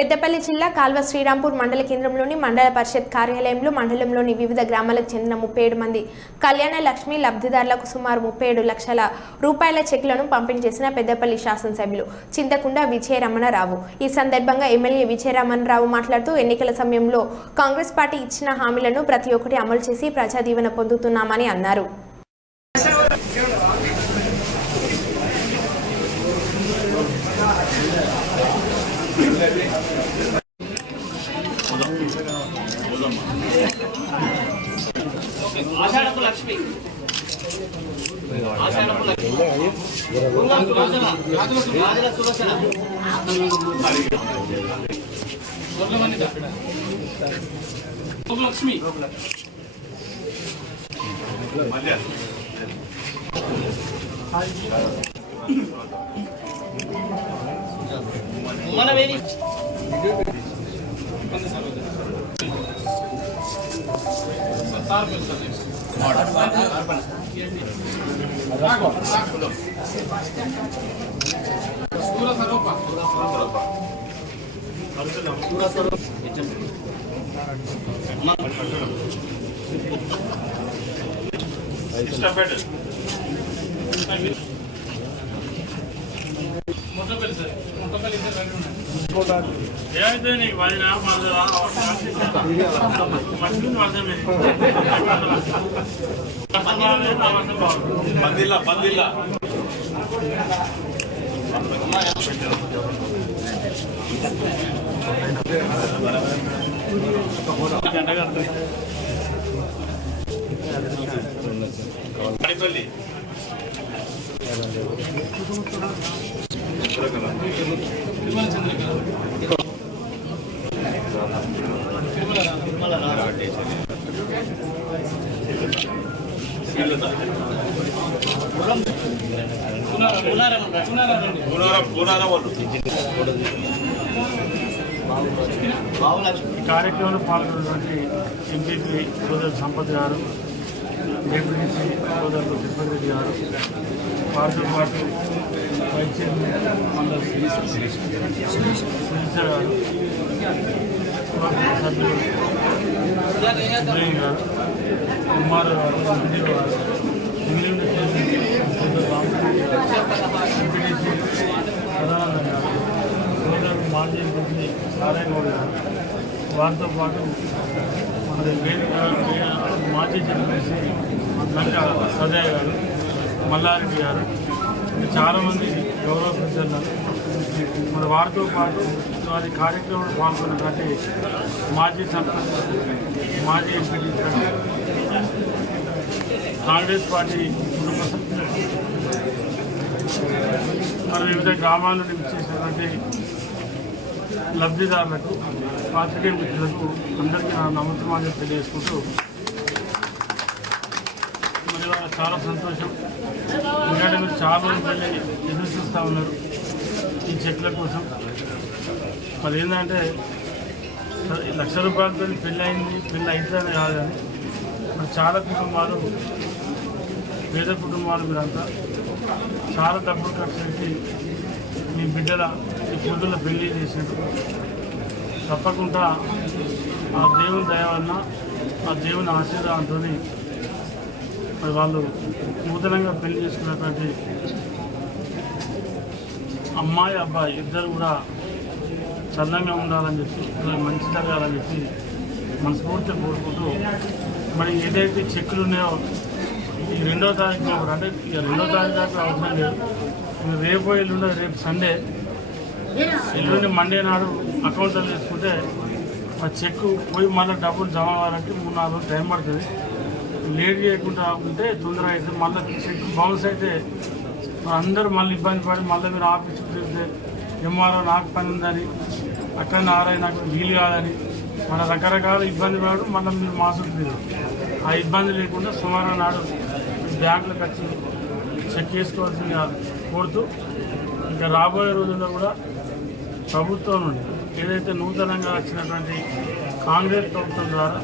పెద్దపల్లి జిల్లా కాల్వ శ్రీరాంపూర్ మండల కేంద్రంలోని మండల పరిషత్ కార్యాలయంలో మండలంలోని వివిధ గ్రామాలకు చెందిన 37 మంది కళ్యాణ లక్ష్మి లబ్ధిదారులకు సుమారు 37 లక్షల రూపాయల చెక్లను పంపిణీ చేసిన పెద్దపల్లి శాసనసభ్యులు చింతకుండ విజయరమణరావు. ఈ సందర్భంగా ఎమ్మెల్యే విజయరమణరావు మాట్లాడుతూ ఎన్నికల సమయంలో కాంగ్రెస్ పార్టీ ఇచ్చిన హామీలను ప్రతి ఒక్కటి అమలు చేసి ప్రజా దీవెన పొందుతున్నామని అన్నారు. ఆషాఢపు లక్ష్మి రాజుల సుదర్శన లక్ష్మి మనవేది ఏమైతే నీకు 10 పందిల్లా కార్యక్రమంలో పాల్గొన్నటువంటి ఎంపీపీ సోదరు సంపత్ గారు, డిప్యూటీ సోదరులు తిరుపతి రెడ్డి గారు, వారితో పాటు వైస్ చైర్మన్ శ్రీశ్వర గారు, సభ్యులు గారు, కుమార్ గారు, ఎంపీ గారు, ఎంపీటీసీ సదానంద గారు, సోదరు మాజీ ఎంపీ నారాయణ గారు, వారితో పాటు మాజీ జడ్పీసీ నంక సదయ్య గారు, మల్లారెడ్డి గారు, చాలామంది గౌరవ పెద్దలు మరి వారితో పాటు వారి కార్యక్రమంలో పాల్గొన్నటువంటి మాజీ సర్పంచ్, మాజీ ఎంపీటీసీ, కాంగ్రెస్ పార్టీ కుటుంబ సభ్యులు, మరి వివిధ గ్రామాల నుండి విచ్చేసినటువంటి లబ్ధిదారులకు, పాత్రికేయ మిత్రులకు అందరికీ నా నమస్కారాలు తెలియజేసుకుంటూ మరి వాళ్ళ చాలా సంతోషం. ఎందుకంటే మీరు చాలా రోజులు ఎదురు చూస్తూ ఉన్నారు ఈ చెక్ల కోసం. మరి ఏంటంటే ₹1,00,000 పెళ్ళి అయింది, పెళ్ళి అవుతుందని కాదని మరి చాలా కుటుంబాలు, పేద కుటుంబాలు మీరంతా చాలా డబ్బులు ఖర్చు పెట్టి మీ బిడ్డల ఈ కూతుళ్ళ పెళ్లి చేసినట్టు తప్పకుండా ఆ దేవుని దయ వలన, ఆ దేవుని ఆశీర్వాదంతో మరి వాళ్ళు నూతనంగా పెళ్లి చేసుకున్నటువంటి అమ్మాయి అబ్బాయి ఇద్దరు కూడా చల్లంగా ఉండాలని చెప్పి, మంచి జరగాలని చెప్పి మనస్ఫూర్తిగా కోరుకుంటూ మరి ఏదైతే చెక్కులు ఉన్నాయో ఈ 2వ తారీఖు అంటే 2వ తారీఖు దాకా అవసరం లేదు. రేపు ఎల్లుండో, రేపు సండే, ఎల్లుండి మండే నాడు అకౌంట్లో తీసుకుంటే ఆ చెక్కు పోయి మళ్ళీ డబ్బులు జమ అవ్వాలంటే 3-4 రోజులు టైం పడుతుంది. లేట్ చేయకుండా ఉంటే తొందరగా అయితే మళ్ళీ చెక్ బౌన్స్ అయితే అందరూ మళ్ళీ ఇబ్బంది పడి మళ్ళీ మీరు ఆఫీస్కి తిరిగితే ఎంఆర్ఓ నాకు పని ఉందని, అక్కడ ఆర్ఐ నాకు వీలు కాదని మన రకరకాల ఇబ్బంది పడడం మళ్ళీ మీరు మాసులు తిరగదు. ఆ ఇబ్బంది లేకుండా సుమారు నాడు బ్యాంకులకు వచ్చి చెక్ చేసుకోవాల్సిందిగా కోరుతూ, ఇంకా రాబోయే రోజుల్లో కూడా ప్రభుత్వం నుండి ఏదైతే నూతనంగా వచ్చినటువంటి కాంగ్రెస్ ప్రభుత్వం ద్వారా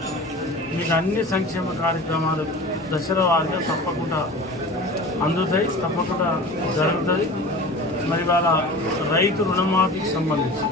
మీకు అన్ని సంక్షేమ కార్యక్రమాలు దశల వారీగా తప్పకుండా అందుతాయి, తప్పకుండా జరుగుతుంది. మరి వాళ్ళ రైతు రుణమాఫీకి సంబంధించి